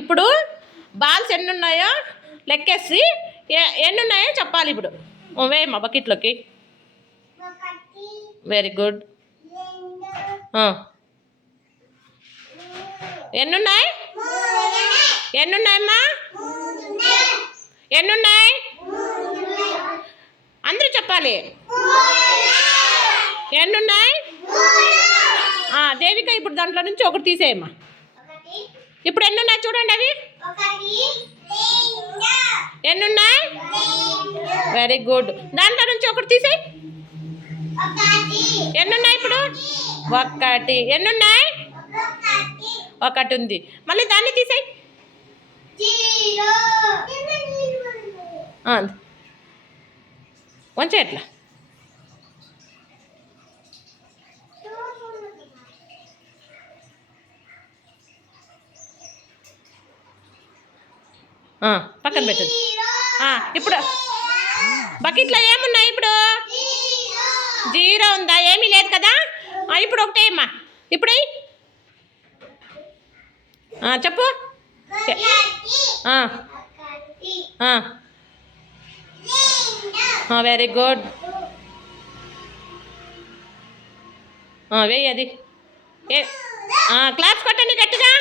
ఇప్పుడు బాల్స్ ఎన్ని ఉన్నాయో లెక్కేసి ఎన్ని ఉన్నాయో చెప్పాలి. ఇప్పుడు వేయమ్మా బకెట్లోకి. Very good. ఎన్నున్నాయి? ఎన్నున్నాయమ్మా? ఎన్నున్నాయి? అందరూ చెప్పాలి. ఎన్నున్నాయి? దేవిక ఇప్పుడు దాంట్లో నుంచి ఒకటి తీసేయమ్మా. ఇప్పుడు ఎన్నున్నాయి చూడండి అవి. ఎన్నున్నాయి? Very good. దాంట్లో నుంచి ఒకటి తీసేయి. ఎన్నున్నాయి ఇప్పుడు? ఒకటి. ఎన్నున్నాయి? ఒకటి ఉంది. మళ్ళీ దాన్ని తీసేయి. వంచే ఎట్లా? పక్కన పెట్టదు. ఇప్పుడు బకెట్లో ఏమున్నాయి? ఇప్పుడు జీరో ఉందా? ఏమీ లేదు కదా. ఇప్పుడు ఒకటే అమ్మా. ఇప్పుడు చెప్పు. Very good. వేయి అది. క్లాప్స్ కొట్టండి గట్టిగా.